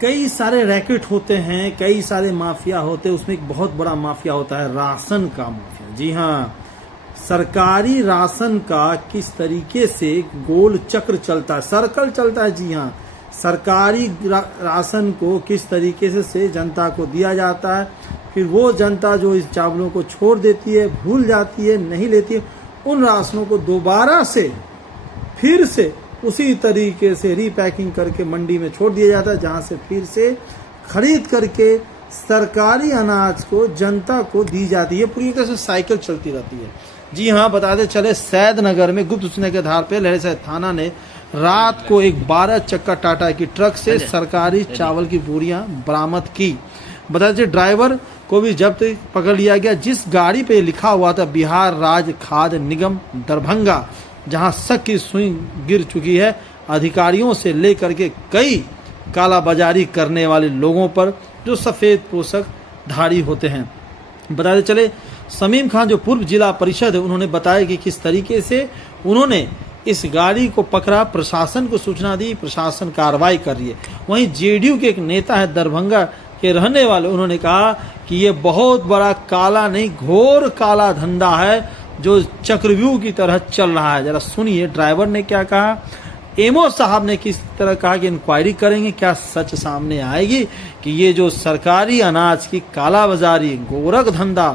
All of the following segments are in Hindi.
कई सारे रैकेट होते हैं, कई सारे माफिया होते हैं। उसमें एक बहुत बड़ा माफिया होता है राशन का माफिया। जी हाँ, सरकारी राशन का किस तरीके से गोल चक्र चलता है, सर्कल चलता है। जी हाँ, सरकारी राशन को किस तरीके से जनता को दिया जाता है, फिर वो जनता जो इस चावलों को छोड़ देती है, भूल जाती है, नहीं लेती है, उन राशनों को दोबारा से फिर से उसी तरीके से रीपैकिंग करके मंडी में छोड़ दिया जाता है, जहां से फिर से खरीद करके सरकारी अनाज को जनता को दी जाती है। पूरी तरह से साइकिल चलती रहती है। जी हाँ, बताते चले सैद नगर में गुप्त सूचना के आधार पर लहरासराय थाना ने रात को एक 12 चक्का टाटा की ट्रक से सरकारी चावल की बोरियां बरामद की। बताते चले ड्राइवर को भी जब्त पकड़ लिया गया, जिस गाड़ी पे लिखा हुआ था बिहार राज्य खाद्य निगम दरभंगा, जहां शक की सुई गिर चुकी है। अधिकारियों से लेकर के कई कालाबाजारी करने वाले लोगों पर जो सफेद पोशाक धारी होते हैं। बताते चले समीम खान जो पूर्व जिला परिषद है, उन्होंने बताया कि किस तरीके से उन्होंने इस गाड़ी को पकड़ा, प्रशासन को सूचना दी, प्रशासन कार्रवाई कर रही है। वहीं जेडीयू के एक नेता है दरभंगा के रहने वाले, उन्होंने कहा कि ये बहुत बड़ा काला नहीं, घोर काला धंधा है जो चक्रव्यूह की तरह चल रहा है। जरा सुनिए ड्राइवर ने क्या कहा, एमओ साहब ने किस तरह कहा कि इंक्वायरी करेंगे, क्या सच सामने आएगी कि ये जो सरकारी अनाज की कालाबाजारी, गोरख धंधा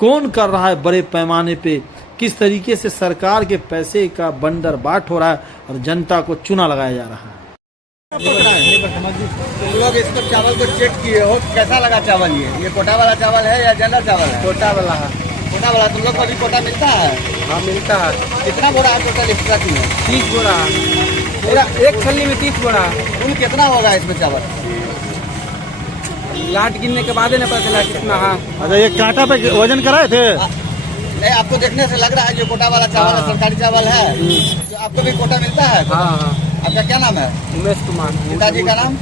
कौन कर रहा है बड़े पैमाने पे, किस तरीके से सरकार के पैसे का बंदर बाट हो रहा है और जनता को चूना लगाया जा रहा है। तुम लोग इस पर चावल को चेक किए हो, कैसा लगा चावल? ये कोटा वाला चावल है या जनरल चावल है? कोटा वाला है। कोटा वाला। तुम लोग को अभी कोटा मिलता है? हाँ मिलता है। कितना बोरा है टोटल इस ट्रक में? 30 बोरा। पूरा एक छल्ली में 30 बोरा। कुल कितना होगा इसमें चावल? लाट गिनने के बाद ही ना पता चला कितना है। अच्छा, ये कांटा पे वजन कराए थे? नहीं, आपको देखने से लग रहा है जो कोटा वाला चावल है, सरकारी चावल है। तो आपको भी कोटा मिलता है? हाँ। आपका क्या नाम है? उमेश कुमार। पिताजी का नाम?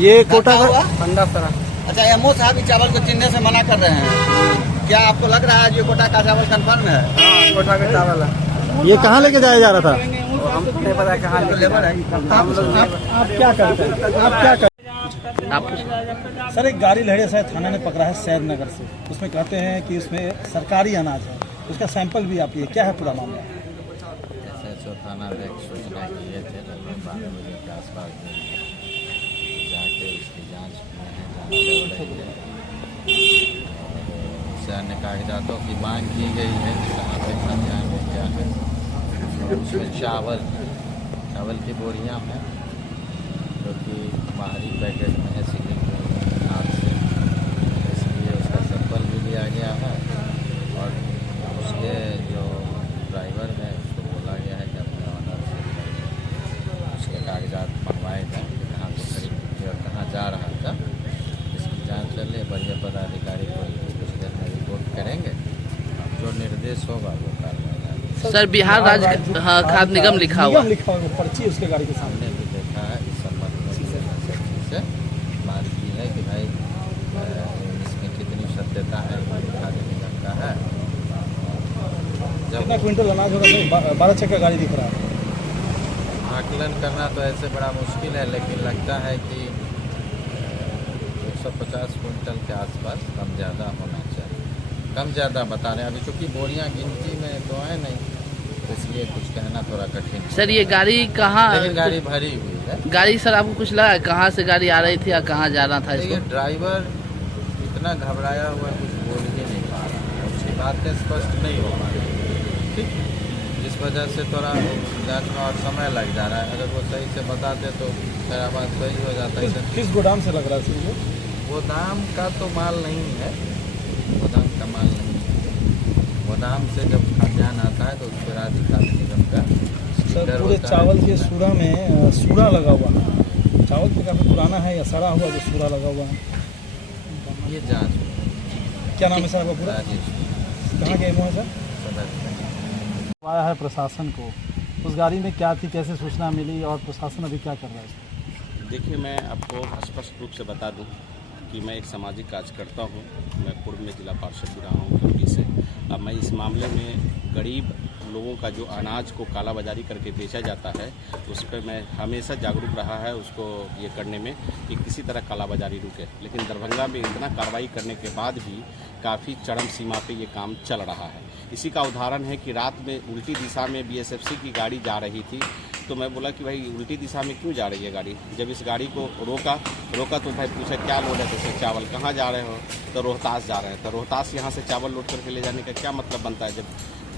ये कोटा हुआ? पंडा सरा। अच्छा, एमओ साहब इस चावल को चिन्हने से मना कर रहे हैं। क्या आपको लग रहा है जो कोटा का चावल कंफर्म है? हाँ, कोटा का चावल है। ये कहाँ लेके जाया जा रहा था? हमको नहीं पता कहाँ लेबर है। आप क्या करते हैं? आप क्या करते हैं? सर, एक गाड़ी लहरासराय थाना ने पकड़ा है सैद नगर से। उसमें कहते हैं कि उसमें सरकारी अनाज है, उसका सैंपल भी आप लिए, क्या है पूरा मामला? SHO थाना में एक सूचना किए थे, लगभग 12 बजे के आसपास जाके उसकी जांच में उससे अन्य कागजातों की मांग की गई है कि कहाँ पे खजान में क्या है। उसमें चावल की बोरियां हैं जो कि बाहरी पैकेट में है सीलिंग हाथ से, इसलिए उसका सैंपल भी लिया गया है और उसके जो ड्राइवर है उसको बोला गया है कि अपने ऑनर से उसके कागजात मंगवाए जाए, कहाँ से खरीद और कहाँ जा रहा था। इसकी जांच चल रही है। बढ़िया पदाधिकारी को कुछ देर में रिपोर्ट करेंगे, जो निर्देश होगा वो कार्रवाई। सर, बिहार राज्य खाद्य निगम लिखा हुआ पर्ची उसके गाड़ी के सामने भी देखा है। इस संबंध में से बात की है कि भाई इसमें कितनी सत्यता है, खाद्य निगम का है। कितना क्विंटल अनाज हो रहा है? 12 चक्का गाड़ी दिख रहा है। आकलन करना तो ऐसे बड़ा मुश्किल है, लेकिन लगता है कि 150 क्विंटल के आसपास कम ज़्यादा होना चाहिए। कम ज़्यादा बता रहे हैं अभी, चूँकि बोरियां गिनती में तो है नहीं, तो इसलिए कुछ कहना थोड़ा कठिन है। सर, ये गाड़ी कहाँ? लेकिन गाड़ी भरी हुई है। गाड़ी सर आपको कुछ लगा कहाँ से गाड़ी आ रही थी या कहाँ जाना था इसको? ड्राइवर इतना घबराया हुआ कुछ बोल ही नहीं पा रहा है, उसकी बातें स्पष्ट नहीं हो पा रही। ठीक, जिस वजह से थोड़ा जांच में और समय लग जा रहा है। अगर वो सही से बताते तो मेरा बात सही हो जाता है। किस गोदाम से लग रहा है? गोदाम का तो माल नहीं है, गोदाम का माल नहीं है। गोदाम से जब खाद्यान्न आता है तो उस पर राज्य खाद्य निगम का सर, पूरे चावल के सूरा में सूरा लगा हुआ है। चावल तो काफ़ी पुराना है या सड़ा हुआ जो सूरा लगा हुआ है? ये जांच क्या नाम है सर आपका पूरा? राजेश। कहाँ के एमओ है सर? सदर आया है प्रशासन को, उस गाड़ी में क्या थी, कैसे सूचना मिली और प्रशासन अभी क्या कर रहा है? देखिए, मैं आपको स्पष्ट रूप से बता दूं कि मैं एक सामाजिक कार्यकर्ता हूं। मैं पूर्व में जिला पार्षद भी रहा हूं कमिटी से। अब मैं इस मामले में गरीब लोगों का जो अनाज को कालाबाजारी करके बेचा जाता है उस पर मैं हमेशा जागरूक रहा है उसको ये करने में कि किसी तरह कालाबाजारी रुके। लेकिन दरभंगा में इतना कार्रवाई करने के बाद भी काफ़ी चरम सीमा पे ये काम चल रहा है। इसी का उदाहरण है कि रात में उल्टी दिशा में BSFC की गाड़ी जा रही थी, तो मैं बोला कि भाई उल्टी दिशा में क्यों जा रही है गाड़ी। जब इस गाड़ी को रोका तो भाई पूछा क्या लोड है, तो चावल। कहाँ जा रहे हो, तो रोहतास जा रहे हैं। तो रोहतास यहाँ से चावल लोड करके ले जाने का क्या मतलब बनता है,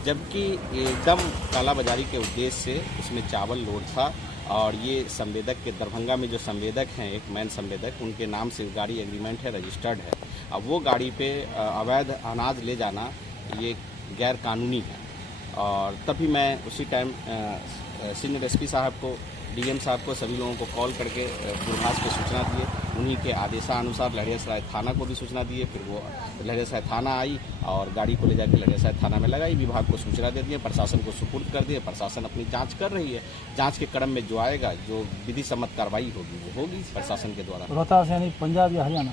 जबकि एकदम कालाबाजारी के उद्देश्य से इसमें चावल लोड था। और ये संवेदक के दरभंगा में जो संवेदक हैं, एक मैन संवेदक, उनके नाम से गाड़ी एग्रीमेंट है, रजिस्टर्ड है। अब वो गाड़ी पे अवैध अनाज ले जाना ये गैर कानूनी है। और तभी मैं उसी टाइम सीनियर SP साहब को, DM साहब को, सभी लोगों को कॉल करके दूरभाष पे सूचना दिए। उन्हीं के आदेशानुसार लहरियासराय थाना को भी सूचना दिए। फिर वो लहरियासराय थाना आई और गाड़ी को ले जाकर लहरियासराय थाना में लगाई। विभाग को सूचना दे दिए, प्रशासन को सुपुर्द कर दिए। प्रशासन अपनी जांच कर रही है। जांच के क्रम में जो आएगा, जो विधि सम्मत कार्रवाई होगी वो होगी प्रशासन के द्वारा। रोहतास यानी पंजाब या हरियाणा?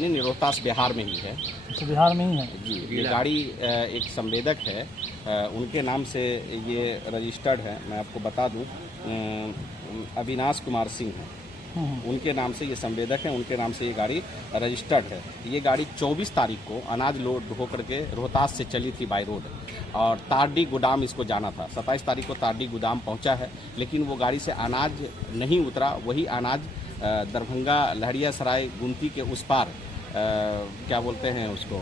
नहीं, रोहतास बिहार में ही है। तो बिहार में ही है जी। ये गाड़ी एक संवेदक है, उनके नाम से ये रजिस्टर्ड है। मैं आपको बता दूं, अविनाश कुमार सिंह है, उनके नाम से ये संवेदक है, उनके नाम से ये गाड़ी रजिस्टर्ड है। ये गाड़ी 24 तारीख को अनाज लोड होकर के रोहतास से चली थी बाय रोड और तारडी गोदाम इसको जाना था। 27 तारीख को तारडी गोदाम पहुंचा है, लेकिन वो गाड़ी से अनाज नहीं उतरा। वही अनाज दरभंगा लहरियासराय गुमती के उस पार, क्या बोलते हैं उसको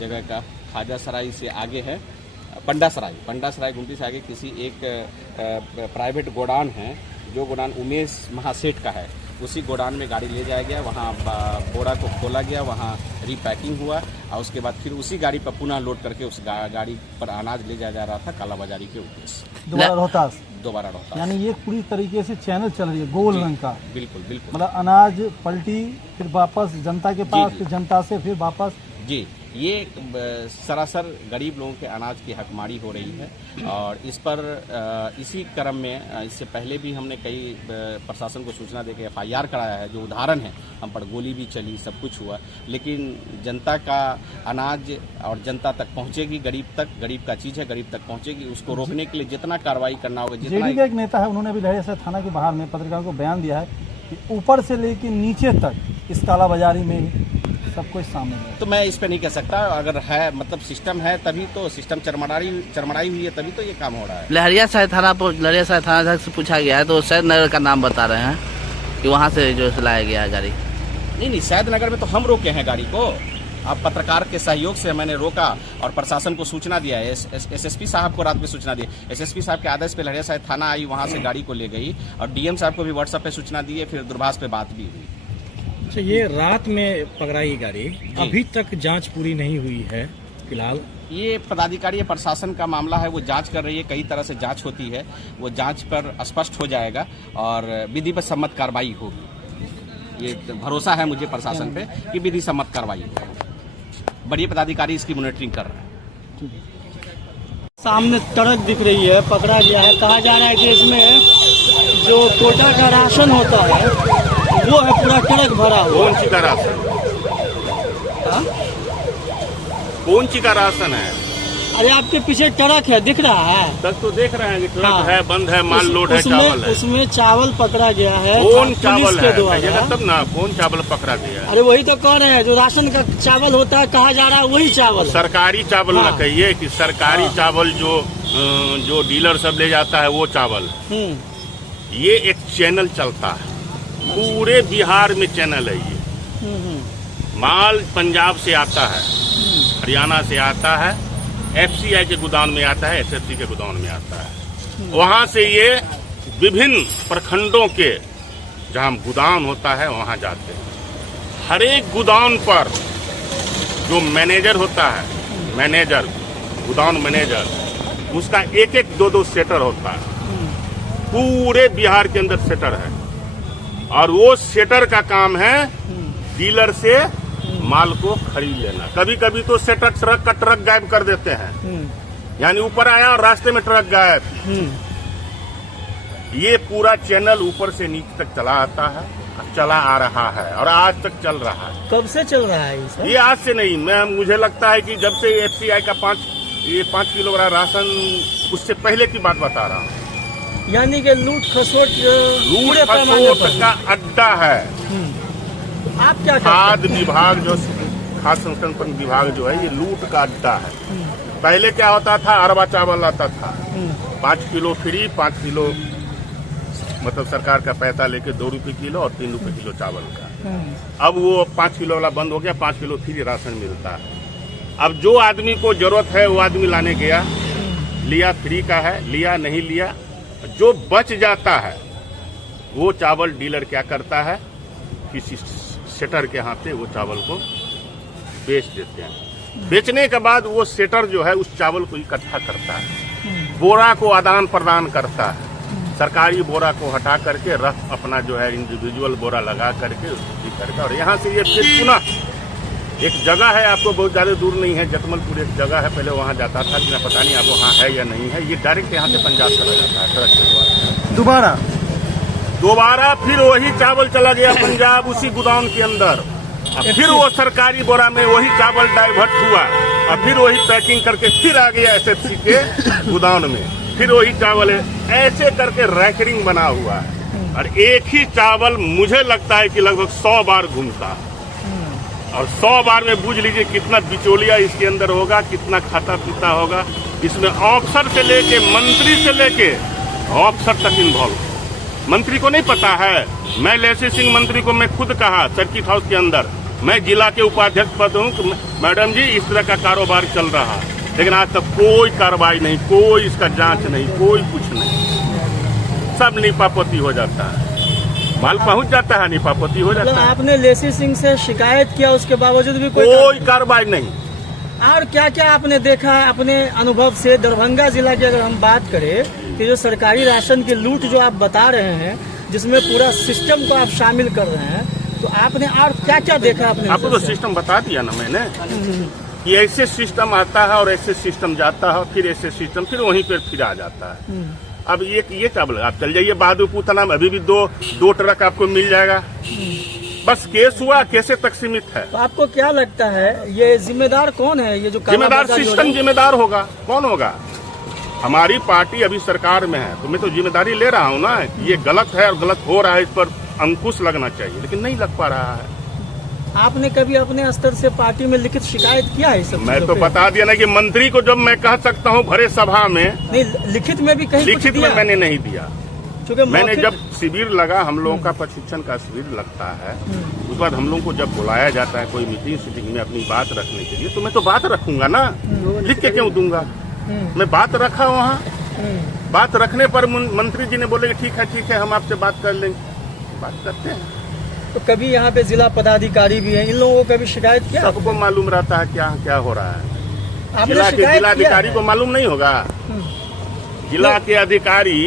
जगह का, ख्वाजा सराय से आगे है पंडा सराय गुमती से आगे किसी एक प्राइवेट गोडाउन है, जो गोडाउन उमेश महासेठ का है। उसी गोडाउन में गाड़ी ले जाया गया, वहाँ बोरा को खोला गया, वहाँ रीपैकिंग हुआ और उसके बाद फिर उसी गाड़ी पर पुनः लोड करके उस गाड़ी पर अनाज ले जाया जा रहा था कालाबाजारी के उद्देश्य। दोबारा रोहतास यानी ये पूरी तरीके से चैनल चल रही है गोल रंग का। बिल्कुल। मतलब अनाज पलटी, फिर वापस जनता के पास, फिर जनता से फिर वापस। जी, ये सरासर गरीब लोगों के अनाज की हकमारी हो रही है। और इस पर इसी क्रम में इससे पहले भी हमने कई प्रशासन को सूचना देकर FIR कराया है। जो उदाहरण है, हम पर गोली भी चली, सब कुछ हुआ, लेकिन जनता का अनाज और जनता तक पहुंचेगी, गरीब का चीज़ है, गरीब तक पहुंचेगी। उसको रोकने के लिए जितना कार्रवाई करना होगा, जितना। JD का एक नेता है, उन्होंने भी लहरियासराय थाना के बाहर में पत्रकारों को बयान दिया है कि ऊपर से लेकर नीचे तक इस कालाबाजारी में सब कुछ शामिल है। तो मैं इस पे नहीं कह सकता। अगर है, मतलब सिस्टम है, तभी तो सिस्टम चरमराई हुई है, तभी तो ये काम हो रहा है। लहरियासराय थानाध्यक्ष से पूछा गया है तो सैद नगर का नाम बता रहे हैं कि वहाँ से जो लाया गया है गाड़ी। नहीं, सैद नगर में तो हम रोके हैं गाड़ी को। अब पत्रकार के सहयोग से मैंने रोका और प्रशासन को सूचना दिया है। SSP साहब को रात में सूचना दी। SSP साहब के आदेश पे लहरियासराय थाना आई, वहाँ से गाड़ी को ले गई और DM साहब को भी WhatsApp पे सूचना दी है। फिर दूरभाष पे बात भी हुई। अच्छा, ये रात में पकड़ाई गाड़ी, अभी तक जांच पूरी नहीं हुई है फिलहाल? ये पदाधिकारी प्रशासन का मामला है, वो जांच कर रही है। कई तरह से जांच होती है, वो जांच पर स्पष्ट हो जाएगा और विधि पर सम्मत कार्रवाई होगी। ये भरोसा है मुझे प्रशासन पे कि विधि सम्मत कार्रवाई होगी। बड़े पदाधिकारी इसकी मॉनिटरिंग कर रहे हैं। सामने ट्रक दिख रही है, पकड़ा गया है। कहा जा रहा है कि इसमें जो कोटा का राशन होता है वो है, पूरा ट्रक भरा हुआ। कौन सी का राशन? कौन सी का राशन है? अरे आपके पीछे ट्रक है, दिख रहा है? तक तो देख रहे हैं कि ट्रक है, बंद है, माल लोड है, चावल है। उसमें चावल पकड़ा गया है। कौन चावल है? द्वारा तब ना, कौन चावल पकड़ा गया है? अरे वही तो कह रहे हैं, जो राशन का चावल होता है, कहा जा रहा है वही चावल। सरकारी चावल ना कहिए कि सरकारी चावल जो डीलर सब ले जाता है वो चावल। ये एक चैनल चलता है, पूरे बिहार में चैनल है ये। माल पंजाब से आता है, हरियाणा से आता है, FCI के गोदाम में आता है, SFC के गोदाम में आता है। वहां से ये विभिन्न प्रखंडों के जहां गोदाम होता है वहां जाते हैं। हर एक गोदाम पर जो मैनेजर होता है, गोदाम मैनेजर, उसका एक दो सेटर होता है। पूरे बिहार के अंदर सेटर है और वो सेटर का काम है डीलर से माल को खरीद लेना। कभी कभी तो सेटर ट्रक गायब कर देते हैं, यानी ऊपर आया और रास्ते में ट्रक गायब। ये पूरा चैनल ऊपर से नीचे तक चला आता है, चला आ रहा है और आज तक चल रहा है। कब से चल रहा है ये आज से नहीं, मुझे लगता है कि जब से FCI का 5 किलोग्राम राशन उससे पहले की बात बता रहा हूँ। यानी कि लूट खसोट लूट पूरे पैमाने खसोट पर। का अड्डा है। आप क्या खाद करते हैं? विभाग जो खाद्य संस्करण विभाग जो है ये लूट का अड्डा है। पहले क्या होता था, अरबा चावल आता था, 5 किलो फ्री, 5 किलो मतलब सरकार का पैसा लेके 2 रुपए किलो और 3 रुपए किलो चावल का। अब वो 5 किलो वाला बंद हो गया, 5 किलो फ्री राशन मिलता है। अब जो आदमी को जरूरत है वो आदमी लाने गया, लिया, फ्री का है, लिया नहीं लिया, जो बच जाता है वो चावल डीलर क्या करता है, किसी सेटर के हाथे वो चावल को बेच देते हैं। बेचने के बाद वो सेटर जो है उस चावल को इकट्ठा करता है, बोरा को आदान प्रदान करता है, सरकारी बोरा को हटा करके रफ अपना जो है इंडिविजुअल बोरा लगा करके उसको करके, और यहाँ से ये फिर पुनः एक जगह है, आपको बहुत ज्यादा दूर नहीं है, जतमलपुर एक जगह है, पहले वहाँ जाता था, लेकिन पता नहीं अब वहाँ है या नहीं है। ये डायरेक्ट यहाँ से पंजाब चला जाता है सड़क के द्वारा। दोबारा फिर वही चावल चला गया पंजाब, उसी गोदाम के अंदर। अब फिर वो सरकारी बोरा में वही चावल डाइवर्ट हुआ, और फिर वही पैकिंग करके फिर आ गया एसएफसी के गोदाम में, फिर वही चावल है। ऐसे करके रैकरिंग बना हुआ है, और एक ही चावल मुझे लगता है कि लगभग 100 बार घूमता है, और 100 बार में बूझ लीजिए कितना बिचौलिया इसके अंदर होगा, कितना खाता पीता होगा। इसमें ऑफिसर से लेके मंत्री से लेके ऑफिसर तक इन्वॉल्व। मंत्री को नहीं पता है, मैं लेसी सिंह मंत्री को मैं खुद कहा सर्किट हाउस के अंदर, मैं जिला के उपाध्यक्ष पद हूँ, मैडम जी इस तरह का कारोबार चल रहा है, लेकिन आज तक कोई कार्रवाई नहीं, कोई इसका जांच नहीं, कोई कुछ नहीं, सब नीपापोती हो जाता है, माल पहुंच जाता है, नीपापोती हो जाता है। आपने लेसी सिंह से शिकायत किया, उसके बावजूद भी कोई कार्रवाई नहीं। और क्या क्या आपने देखा है अपने अनुभव से? दरभंगा जिला की अगर हम बात करें कि जो सरकारी राशन की लूट जो आप बता रहे हैं, जिसमें पूरा सिस्टम को आप शामिल कर रहे हैं, तो आपने और क्या क्या देखा आपने? आपको तो सिस्टम बता दिया ना मैंने, कि ऐसे सिस्टम आता है और ऐसे सिस्टम जाता है, फिर ऐसे सिस्टम फिर वहीं पर फिर आ जाता है। अब ये चावल आप चल जाइए बहादुरपुर थाना में, अभी भी दो ट्रक आपको मिल जाएगा। बस केस हुआ, कैसे तक सीमित है। तो आपको क्या लगता है ये जिम्मेदार कौन है? ये जो जिम्मेदार सिस्टम जिम्मेदार होगा, कौन होगा? हमारी पार्टी अभी सरकार में है, तो मैं तो जिम्मेदारी ले रहा हूँ ना, ये गलत है और गलत हो रहा है, इस पर अंकुश लगना चाहिए, लेकिन नहीं लग पा रहा है। आपने कभी अपने स्तर से पार्टी में लिखित शिकायत किया है? सब मैं तो बता दिया ना कि मंत्री को जब मैं कह सकता हूँ भरे सभा में, नहीं लिखित में भी कहीं लिखित में मैंने नहीं दिया। क्योंकि मैंने जब शिविर लगा, हम लोगों का प्रशिक्षण का शिविर लगता है, उसके बाद हम लोगों को जब बुलाया जाता है कोई मीटिंग में अपनी बात रखने के लिए, तो मैं तो बात रखूंगा ना, लिख के क्यों दूंगा? मैं बात रखा वहाँ, बात रखने पर मंत्री जी ने बोले कि ठीक है हम आपसे बात कर लेंगे, बात करते हैं। तो कभी यहाँ पे जिला पदाधिकारी भी हैं, इन लोगों को कभी शिकायत किया? सबको मालूम रहता है क्या हो रहा है। आपने शिकायत जिलाधिकारी को मालूम नहीं होगा? जिला के अधिकारी,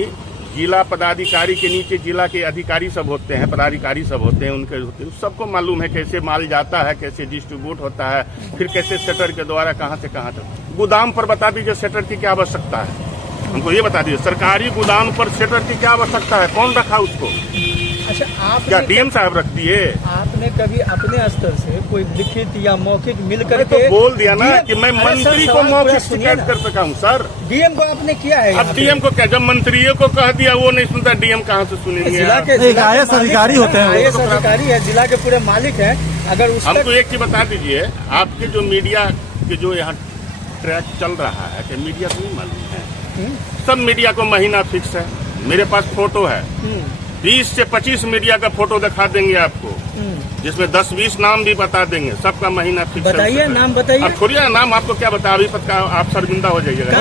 जिला पदाधिकारी के नीचे जिला के अधिकारी सब होते हैं, पदाधिकारी सब होते हैं, उनके सबको मालूम है कैसे माल जाता है, कैसे डिस्ट्रीब्यूट होता है, फिर कैसे सेटर के द्वारा कहाँ से कहाँ तक। गोदाम पर बता दीजिए सेटर की क्या आवश्यकता है, हमको ये बता दीजिए। सरकारी गोदाम पर सेटर की क्या आवश्यकता है, कौन रखा उसको? अच्छा, आप क्या डीएम साहब रख दिए? आपने कभी अपने स्तर से कोई लिखित या मौखिक मिल मैं करके तो बोल दिया ना कि मैं मंत्री को मौखिक शिकायत कर सका हूँ सर। डीएम को आपने किया है? अब डीएम को क्या, जब मंत्रियों को कह दिया वो नहीं सुनता, डीएम कहाँ से सुनेंगे? जिला के IAS अधिकारी होते हैं, IAS अधिकारी है, जिला के पूरे मालिक है। अगर हमको एक चीज बता दीजिए, आपके जो मीडिया के जो यहाँ ट्रैक चल रहा है, कि मीडिया को नहीं मालूम है? सब मीडिया को महीना फिक्स है। मेरे पास फोटो है, 20 से 25 मीडिया का फोटो दिखा देंगे आपको, जिसमें 10-20 नाम भी बता देंगे, सबका महीना फिक्स। बताइए नाम बताइए। अब थोड़ी ना नाम आपको क्या बता, अभी तक आप शर्मिंदा हो जाइएगा।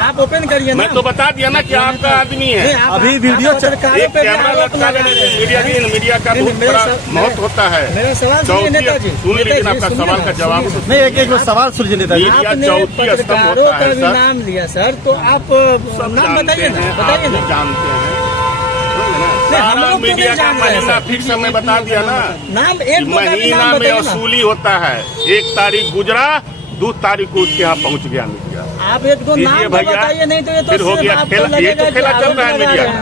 आप ओपन करिए। मैं तो बता दिया ना कि आपका आदमी है। अभी वीडियो एक कैमरा लटका देने मीडिया का बहुत बड़ा महत्व होता है। मेरा सवाल सुनिए नेताजी, सुन लीजिए, आपका सवाल का जवाब नहीं, एक सवाल सुनिए नेताजी। आपने पत्रकारों का भी नाम लिया सर, तो आप नाम बताइए ना, बताइए ना। जानते हैं सारा मीडिया का महीना फिक्स, मैं बता दिया ना। नाम एक महीना में वसूली होता है, 1 तारीख गुजरा, 2 तारीख को उसके यहाँ पहुँच गया मीडिया। आप एक दो नाम बताइए, नहीं तो ये तो फिर हो गया खेल। ये तो खेला चल रहा है मीडिया का,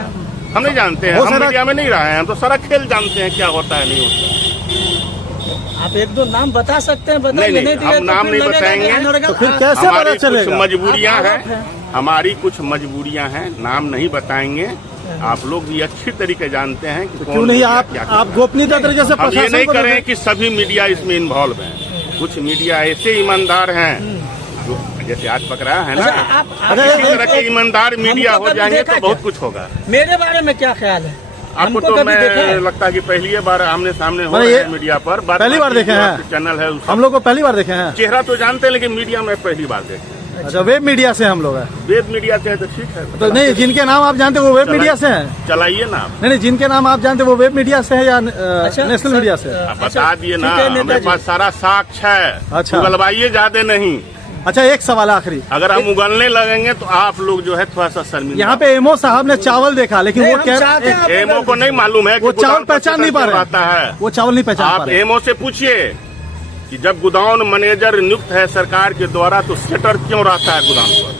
हम नहीं जानते हैं, हम मीडिया में नहीं रहे हैं, हम तो सारा खेल जानते हैं क्या होता है नहीं होता। आप एक दो नाम बता सकते हैं? बताइए। नहीं, हम नाम नहीं बताएंगे, तो फिर कैसे पता चलेगा? मजबूरियां हैं, हमारी कुछ मजबूरियां हैं, नाम नहीं बताएंगे। आप लोग भी अच्छी तरीके जानते हैं कि क्यों नहीं आप गोपनीयता तरीके से हम ये प्रशासन नहीं को करें कि सभी मीडिया इसमें इन्वॉल्व हैं। कुछ मीडिया ऐसे ईमानदार हैं जो जैसे आज पकड़ा है ना, अच्छा, इस तरह के ईमानदार मीडिया हमको हो कभी जाएंगे देखा तो क्या? बहुत कुछ होगा। मेरे बारे में क्या ख्याल है? आपको हमको तो कभी देखा है? मैं लगता है कि पहली बार आमने सामने हो मतलब रहे ये हैं मीडिया पर। पहली बार देखे हैं? चैनल है हम लोग को पहली बार देखे हैं। चेहरा तो जानते हैं लेकिन मीडिया में पहली बार देखे। अच्छा, वेब मीडिया से हम लोग हैं। वेब मीडिया से है तो ठीक है। तो नहीं, जिनके नाम आप जानते हैं वो वेब मीडिया से हैं। चलाइए ना आप। नहीं, जिनके नाम आप जानते हैं वो वेब मीडिया से है या अच्छा, नेशनल सर, मीडिया से? आप बता दिए ना, ठीक है, हमारे नेताजी। पास सारा साक्ष्य है। अच्छा। उगलवाइए ज्यादा नहीं। अच्छा, एक सवाल आखिरी। अगर हम उगलने लगेंगे तो आप लोग जो है थोड़ा सा शर्मिंदा। यहाँ पे एमओ साहब ने चावल देखा, लेकिन नहीं, वो हम कह चाहते हैं आप एमओ को नहीं मालूम है कि वो चावल गोदाम पर पहचान नहीं पा शटर रहे क्यों आता है। वो चावल नहीं पहचान पा आप रहे। एमओ से पूछिए कि जब गोदाम मैनेजर नियुक्त है सरकार के द्वारा तो शटर क्यों रहता है गोदाम पर।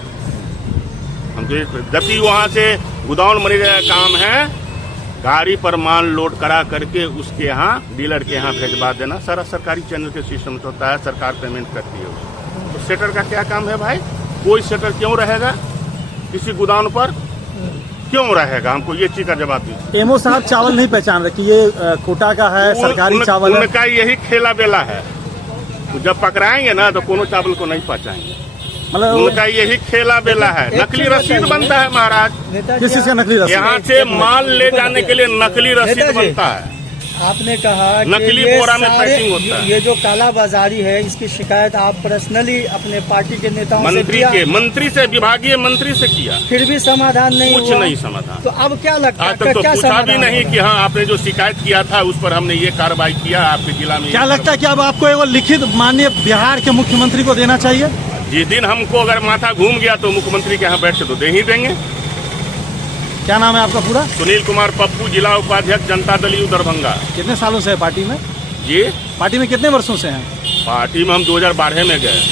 जबकि वहाँ से गोदाम मैनेजर का काम है गाड़ी पर माल लोड करा करके उसके यहाँ डीलर के यहाँ भेजवा देना। सारा सरकारी चैनल के सिस्टम से होता है, सरकार पेमेंट करती है उसको। तो शटर का क्या काम है भाई? कोई शटर क्यों रहेगा किसी गोदाम पर? क्यों रहेगा? हमको ये चीज का जवाब दीजिए। एमओ साहब चावल नहीं पहचान रहे कि ये कोटा का है, सरकारी चावल है। उनका यही खेला बेला है। तो जब पकड़ाएंगे ना तो कोनो चावल को नहीं पहचाएंगे। मतलब उनका यही खेला बेला है। नकली रसीद बनता है महाराज। नेताजी, किस चीज का नकली रसीद? यहाँ से माल ले जाने के लिए नकली रसीद नेताजी, बनता है। आपने कहा कि नकली ये बोरा में सारे- पैकिंग होता है। ये जो कालाबाजारी है इसकी शिकायत आप पर्सनली अपने पार्टी के नेताओं से मंत्री से विभागीय मंत्री से किया, फिर भी समाधान नहीं कुछ हुआ। नहीं समाधान। तो अब क्या लगता है? आज तक तो क्या पूछा भी समाधान नहीं होगा? कि हाँ आपने जो शिकायत किया था उस पर हमने ये कार्रवाई किया आपके जिला में। क्या लगता है कि अब आपको एगो लिखित माननीय बिहार के मुख्यमंत्री को देना चाहिए? जिस दिन हमको अगर माथा घूम गया तो मुख्यमंत्री के यहाँ बैठ के तो दे ही देंगे। क्या नाम है आपका पूरा? सुनील कुमार पप्पू, जिला उपाध्यक्ष जनता दल यू दरभंगा। कितने सालों से है पार्टी में? जी, पार्टी में कितने वर्षों से हैं? पार्टी में हम 2012 में गए।